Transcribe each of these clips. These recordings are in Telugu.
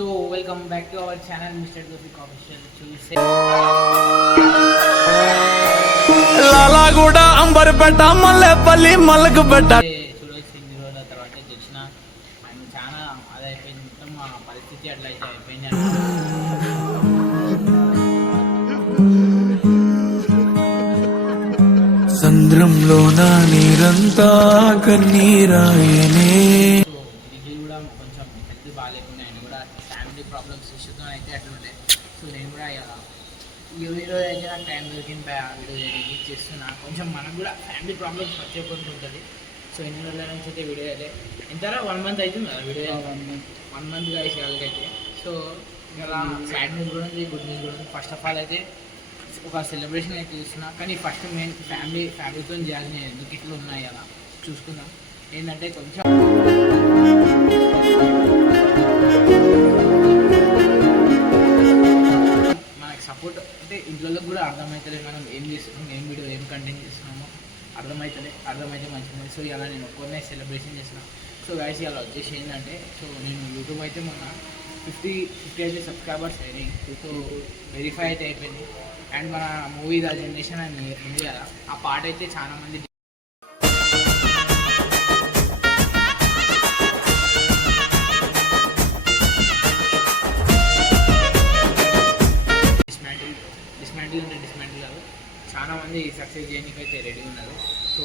So welcome back to our channel, Mr. Gopik Official. చూసే లాలాగూడ అంబర్పేట మల్లెపల్లి మలకపేట చూడాల్సింది రోజుల తర్వాత వచ్చిన ఆయన చాలా అది అయిపోయింది. మొత్తం మా పరిస్థితి అట్లా అయితే అయిపోయింది. సంద్రంలోన నీరంతా కన్నీరాయనే. ఇది కూడా కొంచెం హెల్త్ బాగాలేకుండా ఆయన కూడా ఫ్యామిలీ ప్రాబ్లమ్స్ ఇష్యూతో అయితే అట్లుండే. సో నేను కూడా ఈ రోజు అయితే నాకు టైం దొరికింది వీడియో చేయడానికి చేస్తున్నా. కొంచెం మనకు కూడా ఫ్యామిలీ ప్రాబ్లమ్స్ ప్రతి ఒక్కరికి ఉంటుంది. సో ఎన్ని రోజుల నుంచి అయితే వీడియో అయితే ఎంతరా 1 month అవుతుంది కదా వీడియో 1 month అయితే. సో ఇలా సాడ్ న్యూస్ కూడా ఉంది, గుడ్ న్యూస్ కూడా ఉంది. ఫస్ట్ ఆఫ్ ఆల్ అయితే ఒక సెలబ్రేషన్ అయితే చూస్తున్నా, కానీ ఫస్ట్ మెయిన్ ఫ్యామిలీతో చేయాలి. నేను ఎందుకు ఇట్లా ఉన్నాయి అలా చూసుకుందాం. ఏంటంటే కొంచెం మనకి సపోర్ట్ అంటే ఇంట్లో కూడా అర్థమవుతుంది. మనం ఏం చేస్తున్నాం, ఏం వీడియో ఏం కంటెంట్ చేస్తున్నామో అర్థమైతే మంచిది. సో ఇలా నేను ఒక్కనే సెలబ్రేషన్ చేసిన. సో గైస్ ఇలా వచ్చేసి ఏంటంటే, సో నేను యూట్యూబ్ అయితే మొన్న 50 అయితే సబ్స్క్రైబర్స్ అయినాయి. సో వెరిఫై అయితే అయిపోయింది. అండ్ మన మూవీ ద జనరేషన్ అని ఉంది కదా, ఆ పాట అయితే చాలా మంది డిస్మాంటిల్ కాదు, చాలా మంది సక్సెస్ చేయడానికి అయితే రెడీ ఉన్నారు. సో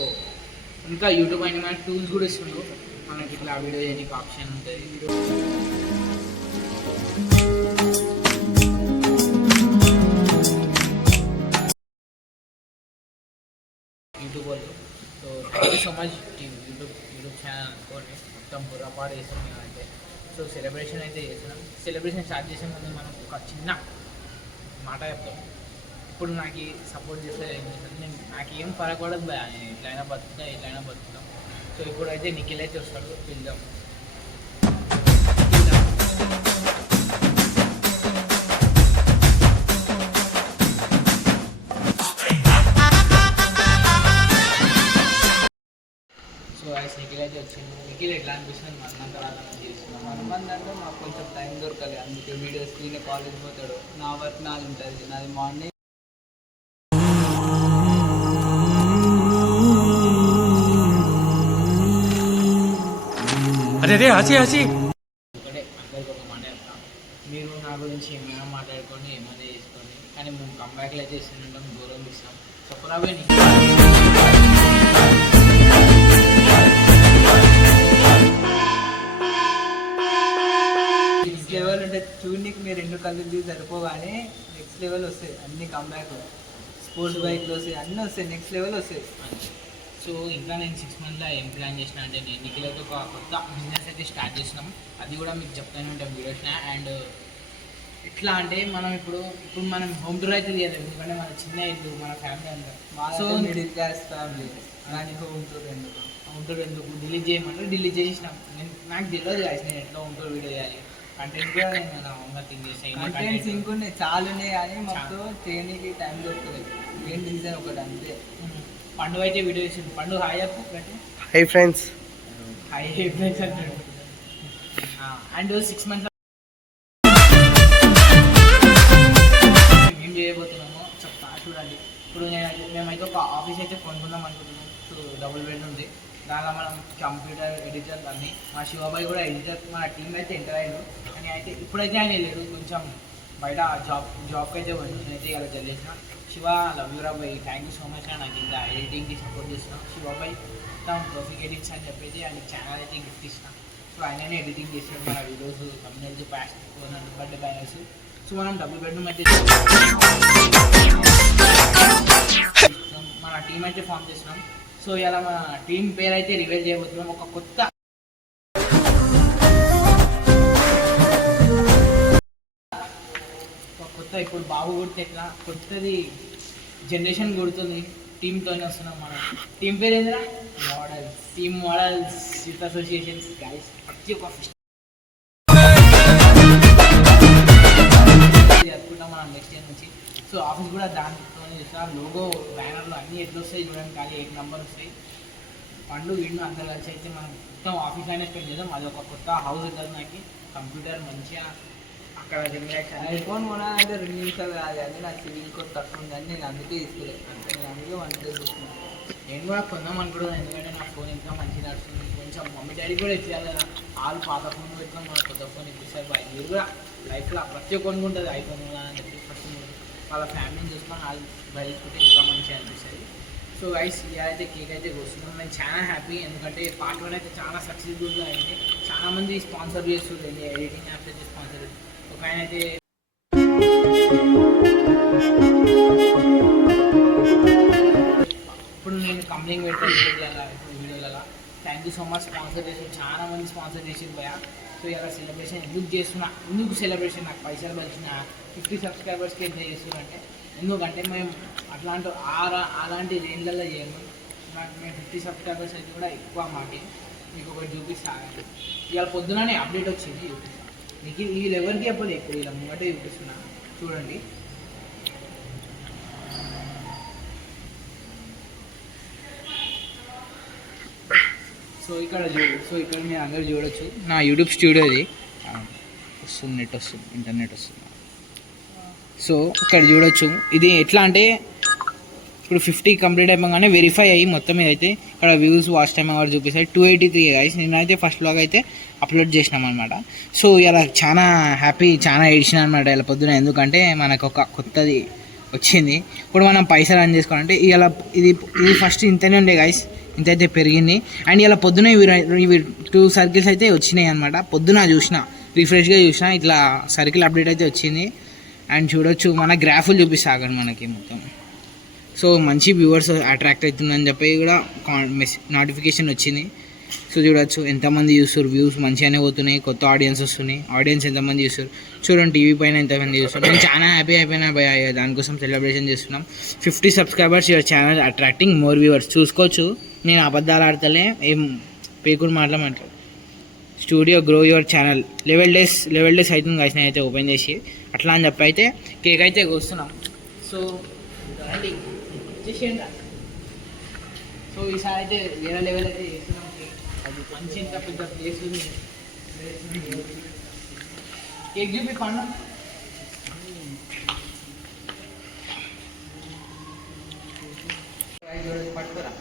ఇంకా యూట్యూబ్ అయిన మన టూల్స్ కూడా ఇస్తున్నారు మనకి, ఇట్లా వీడియో చేయడానికి ఆప్షన్ ఉంటుంది. యూట్యూబ్ వాళ్ళు. So thank you so much YouTube channel అనుకోండి. మొత్తం బుర్రపాటు చేసాం మేమైతే. సో సెలబ్రేషన్ అయితే చేస్తున్నాం. సెలబ్రేషన్ స్టార్ట్ చేసే ముందు మనం ఒక చిన్న మాట చెప్తాం. ఇప్పుడు నాకు సపోర్ట్ చేస్తే నేను నాకేం పడకూడదు భయ, నేను ఎట్లయినా బతుకుతాం. సో ఇప్పుడైతే నిఖిల్ అయితే వస్తాడు, పిలుద్దాం. సో నిఖిల్ అయితే వచ్చింది. నిఖిల్ ఎట్లా అనిపిస్తుంది? 1 month తర్వాత చేస్తున్నాం. 1 month అంటే మాకు కొంచెం టైం దొరకలేదు, అందుకే వీడియోస్ తీనే కాలేజ్ పోతాడు. నా వర్క్ నాది ఉంటుంది, నాది మార్నింగ్. అరే హసి ఒకటే అందరికి ఒక మాట చెప్తాం, మీరు నా గురించి ఏమైనా మాట్లాడుకోండి, ఏమైనా చేసుకోండి, కానీ మేము కంబ్యాక్లు అయితే ఇస్తుంటాం, గౌరవం ఇస్తాం. చెప్పరాబే నెక్స్ట్ లెవెల్ అంటే చూడనికి మీరు 2 కళ్ళు సరిపోగానే నెక్స్ట్ లెవెల్ వస్తాయి అన్ని. కంబ్యాక్ స్పోర్ట్స్ బైక్లు వస్తాయి, అన్నీ వస్తాయి, నెక్స్ట్ లెవెల్ వస్తాయి. సో ఇంకా నేను 6 monthsలో ఏం ప్లాన్ చేసిన అంటే, నేను నిఖిల్తో ఒక కొత్త బిజినెస్ అయితే స్టార్ట్ చేసినాం. అది కూడా మీకు చెప్తానే ఉంటాం వీడియోస్న. అండ్ ఎట్లా అంటే మనం ఇప్పుడు మనం హోమ్ టూర్ అయితే తీయాలి, ఎందుకంటే మన చిన్న ఇల్లు, మన ఫ్యామిలీ అంతా. సో మిడిల్ క్లాస్ ఫ్యామిలీ కానీ హోమ్ టూర్ ఎందుకు డిలీట్ చేయమంటే డిలీట్ చేసినాం. నాకు తెలియదు కాదు నేను ఎట్లా హోమ్ టూర్ వీడియో చేయాలి. కంటెంట్ కూడా నేను నా ఓన్గా థింక్ చేసాను. కంటెంట్స్ ఇంకొన్ని చాలా ఉన్నాయి, కానీ మాకు చేయడానికి టైం దొరకలేదు. మెయిన్ రీజన్ ఒకటి అంతే. పండుగ అయితే వీడియో చేసింది. పండుగ హాయ్ చెప్పు. Hi friends. హాయ్ ఫ్రెండ్స్ అంటాడు. అండ్ 6 months ఏం చేయబోతున్నామో చెప్తా చూడండి. ఇప్పుడు మేమైతే ఒక ఆఫీస్ అయితే కొనుక్కుందాం అనుకుంటున్నాం. సో డబుల్ బెడ్ ఉంది, దానిలో మనం కంప్యూటర్ ఎడిటర్ అన్నీ. మా శివబాయ్ కూడా ఎడిటర్, మన టీం అయితే ఎంటర్ అయ్యారు. కానీ అయితే ఇప్పుడైతే ఆయన వెళ్ళాడు, కొంచెం బయట జాబ్కి అయితే అయితే ఇలా చదివేసిన. శివ లవ్ యూ రాబాయ్, థ్యాంక్ యూ సో మచ్. నాకు ఇంత ఎడిటింగ్కి సపోర్ట్ చేసిన శివబాయ్. మొత్తం పర్ఫెక్ట్ ఎడిట్స్ అని చెప్పేసి ఆయన ఛానల్ అయితే గిఫ్ట్ ఇచ్చిన. సో ఆయననే ఎడిటింగ్ చేసాడు మన వీడియోస్, కమ్యూనిటీ ప్యాష్ బర్త్డే బ్యానర్స్. సో మనం డబుల్ బెడ్రూమ్ అయితే మన టీం అయితే ఫామ్ చేస్తున్నాం. సో ఇలా మన టీం పేరు అయితే రివీల్ చేయబోతున్నాం. ఒక కొత్త ఇప్పుడు బాబు కొడితే ఎట్లా కొత్తది జనరేషన్ కొడుతుంది, టీంతోనే వస్తున్నాం. మనం టీం పేరు ఏంటంటే models, team models youth associations guys. ప్రతి ఒక్క జరుపుకుంటాం మనం నెక్స్ట్ ఇయర్ నుంచి. సో ఆఫీస్ కూడా దాంతోనే చేస్తాం. లోగో బ్యానర్లు అన్నీ ఎట్లా వస్తాయి చూడండి, కానీ 8 numbers వస్తాయి. పండు వీళ్ళు అందరు కలిసి అయితే మనం మొత్తం ఆఫీస్ అయినా స్పెండ్ చేద్దాం. అది ఒక కొత్త హౌస్ ఉంటుంది. నాకు కంప్యూటర్ మంచిగా అక్కడ రిలాక్స్ ఐఫోన్ కొనాలంటే 2 నిమిషాలు కాదు కానీ నాకు సివిల్ కోడ్ తక్కువ ఉందని నేను అందుకే తీసుకోలేదు. నేను అందుకే వన్ ప్లస్ తీసుకున్నాను. నేను కూడా కొందాం అనుకుంటున్నాను, ఎందుకంటే నా ఫోన్ ఇంకా మంచిగా నడుస్తుంది. కొంచెం మమ్మీ డాడీ కూడా ఇచ్చేయాలి కదా, వాళ్ళు పాత ఫోన్ పెట్టుకొని మన కొత్త ఫోన్ ఇప్పిస్తారు. బాయ్ మీరు కూడా లైఫ్లో ప్రతి ఒక్కరికి ఉంటుంది ఐఫోన్ అని చెప్పి ఫస్ట్ వాళ్ళ ఫ్యామిలీని చూసుకొని వాళ్ళు బయలుకుంటే ఇంకా మంచిగా అనిపిస్తుంది. సో గైస్ ఇదైతే కేక్ అయితే కోస్తున్నాం. నేను చాలా హ్యాపీ, ఎందుకంటే పార్ట్ 1 అయితే చాలా సక్సెస్ఫుల్గా అయింది. చాలామంది స్పాన్సర్ చేస్తుంది, ఎడిటింగ్ యాప్స్ అయితే స్పాన్సర్. ఒక ఆయన అయితే ఇప్పుడు నేను కంప్లైంట్ పెట్టాను వీడియోలలో. Thank you so much sponsor చేసి, చాలా మంది స్పాన్సర్ చేసి పోయా. సో ఇలా సెలబ్రేషన్ ఎందుకు చేస్తున్నా, ఎందుకు సెలబ్రేషన్ నాకు పైసలు వచ్చిన 50 సబ్స్క్రైబర్స్కి ఎంత చేస్తున్నా అంటే, ఎందుకంటే మేము అలాంటి రేంజ్లలో చేయము. నాకు మేము 50 సబ్స్క్రైబర్స్ అయితే కూడా ఎక్కువ మాకి. మీకు ఒకటి చూపిస్తాను, ఇవాళ పొద్దుననే అప్డేట్ వచ్చింది, చూపిస్తాను మీకు. వీళ్ళు ఎవరికి ఎప్పుడు ఎక్కువ ఇలా ముంగటే చూపిస్తున్నా చూడండి. సో ఇక్కడ మీరు అందరూ చూడొచ్చు, నా యూట్యూబ్ స్టూడియోది వస్తుంది, నెట్ వస్తుంది, ఇంటర్నెట్ వస్తుంది. సో ఇక్కడ చూడొచ్చు, ఇది ఎట్లా అంటే ఇప్పుడు 50 కంప్లీట్ అయిపోగానే వెరిఫై అయ్యి మొత్తం ఇదైతే ఇక్కడ వ్యూస్ వాచ్ టైం అవర్ చూపిస్తాయి 283 గైస్. నేనైతే ఫస్ట్ బ్లాగ్ అయితే అప్లోడ్ చేసినాం అనమాట. సో ఇలా చాలా హ్యాపీ, చాలా ఏడ్చిన అనమాట ఇలా పొద్దున, ఎందుకంటే మనకు ఒక కొత్తది వచ్చింది. ఇప్పుడు మనం పైసలు రన్ చేసుకోవాలంటే ఇది ఫస్ట్ ఇంతనే ఉండే గైస్, ఇంతైతే పెరిగింది. అండ్ ఇలా పొద్దున ఇవి 2 సర్కిల్స్ అయితే వచ్చినాయి అనమాట. పొద్దున చూసిన, రిఫ్రెష్గా చూసిన, ఇట్లా సర్కిల్ అప్డేట్ అయితే వచ్చింది. అండ్ చూడొచ్చు మన గ్రాఫులు చూపిస్తాగండి మనకి మొత్తం. సో మంచి వ్యూవర్స్ అట్రాక్ట్ అవుతుందని చెప్పి కూడా నోటిఫికేషన్ వచ్చింది. సో చూడొచ్చు ఎంతమంది చూస్తారు, వ్యూస్ మంచిగానే పోతున్నాయి, కొత్త ఆడియన్స్ వస్తున్నాయి. ఆడియన్స్ ఎంతమంది చూస్తారు చూడండి, టీవీ పైన ఎంతమంది చూస్తారు. నేను చాలా హ్యాపీ అయిపోయినా భయ, దానికోసం సెలబ్రేషన్ చేస్తున్నాం. 50 subscribers your channel attracting more viewers. చూసుకోవచ్చు, నేను అబద్ధాలు ఆడతలే, ఏం పేకుడు మాట్లాడమంటారు. Studio grow your channel level days అవుతుంది గైస్, నేను అయితే ఓపెన్ చేసి అట్లా అని చెప్పి అయితే కేక్ అయితే కోస్తున్నాం. సో రండి వచ్చేసేయండి. సో ఈసారి అయితే వేరే లెవెల్ అయితే చేస్తున్నాం కేక్. అది మంచి ఇంత పెద్ద ప్లేస్ ఉంది. కేక్ చూపి పండు. పట్టుకురా.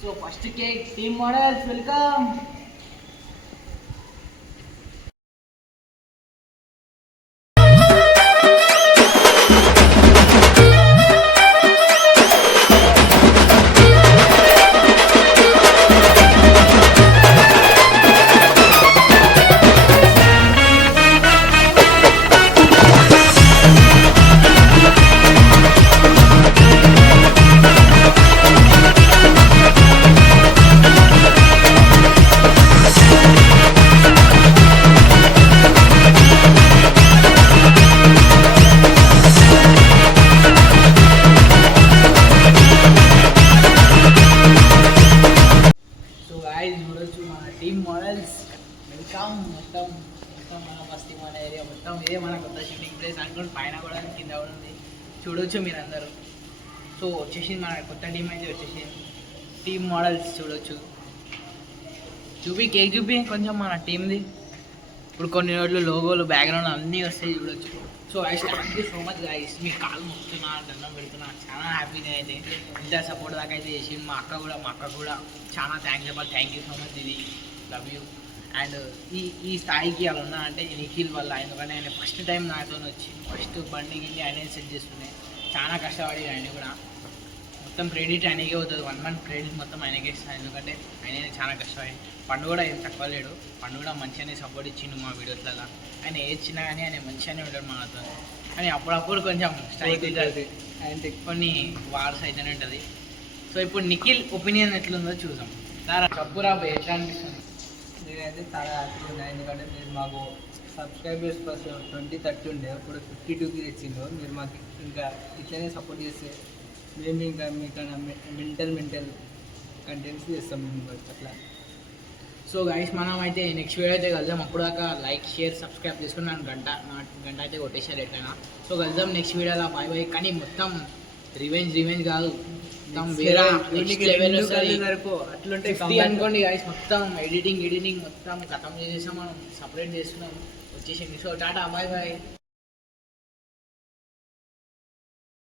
So first cake team models welcome. చూడొచ్చు మన టీమ్ మోడల్స్ వెల్కమ్. మొత్తం మన బస్తీ, మన ఏరియా మొత్తం ఇదే మన కొత్త షూటింగ్ ప్లేస్ అనుకోండి. పైన కూడా కింద కూడా ఉంది, చూడొచ్చు మీరు అందరూ. సో వచ్చేసింది మన కొత్త టీం అయితే వచ్చేసింది, టీమ్ మోడల్స్ చూడొచ్చు. చూపి కేక్ చూపి కొంచెం మన టీంది. ఇప్పుడు కొన్ని రోజులు లోగోలు, బ్యాక్గ్రౌండ్ అన్నీ వస్తాయి చూడొచ్చు. So guys thank you so much guys, మీ కాలు మొక్కుతున్నా, దండం పెడుతున్నా, చాలా హ్యాపీగా అయితే ఇంత సపోర్ట్ దాకా అయితే చేసింది. మా అక్క కూడా చాలా థ్యాంక్ యూ సో మచ్ ఇది, లవ్ యూ. అండ్ ఈ స్థాయికి అలా ఉన్నా అంటే నిఖిల్ వల్ల, ఎందుకంటే ఆయన ఫస్ట్ టైం నాతో వచ్చి ఫస్ట్ బండికి వెళ్ళి ఆయన సెట్ చేసుకునే చాలా కష్టపడి ఆయన కూడా మొత్తం క్రెడిట్ ఆయనకే అవుతుంది. 1 month క్రెడిట్ మొత్తం ఆయనకే ఇస్తాను, ఎందుకంటే ఆయన చాలా కష్టపడి. పండు కూడా ఏం తక్కువ లేడు, పండు కూడా మంచిగానే సపోర్ట్ ఇచ్చిండు మా వీడియోస్లలో. ఆయన ఏది చిన్నా కానీ ఆయన మంచిగానే ఉంటాడు మనతో. కానీ అప్పుడప్పుడు కొంచెం స్ట్రైక్ ఉంటుంది, ఆయన కొన్ని వార్స్ అయితేనే ఉంటుంది. సో ఇప్పుడు నిఖిల్ ఒపీనియన్ ఎట్లుందో చూద్దాం. సార్ కప్పురా ఎట్లా అనిపిస్తుంది? నేనైతే చాలా హ్యాపీగా ఉన్నాయి, ఎందుకంటే మీరు మాకు సబ్స్క్రైబర్స్ ఫస్ట్ 20-30 ఉండే, ఇప్పుడు 52కి తెచ్చిండు. మీరు మాకు ఇంకా ఇట్లనే సపోర్ట్ చేస్తే మేము ఇంకా మీకన్నా మెంటల్ కంటెంట్స్ చేస్తాం మేము అట్లా. సో గైస్ మనం అయితే నెక్స్ట్ వీడియో అయితే కలుద్దాం. అప్పుడు దాకా లైక్, షేర్, సబ్స్క్రైబ్ చేసుకున్నాను. గంట అయితే కొట్టేశారు ఎట్లయినా. సో కలుద్దాం నెక్స్ట్ వీడియోలో. బాయ్. కానీ మొత్తం రివెంజ్ కాదు, మొత్తం వేరే లెవెల్ అట్లుంటే అనుకోండి గైస్. మొత్తం ఎడిటింగ్ మొత్తం ఖతం చేసేసాం, మనం సపరేట్ చేస్తున్నాం. వచ్చేసింది. So tata bye bye.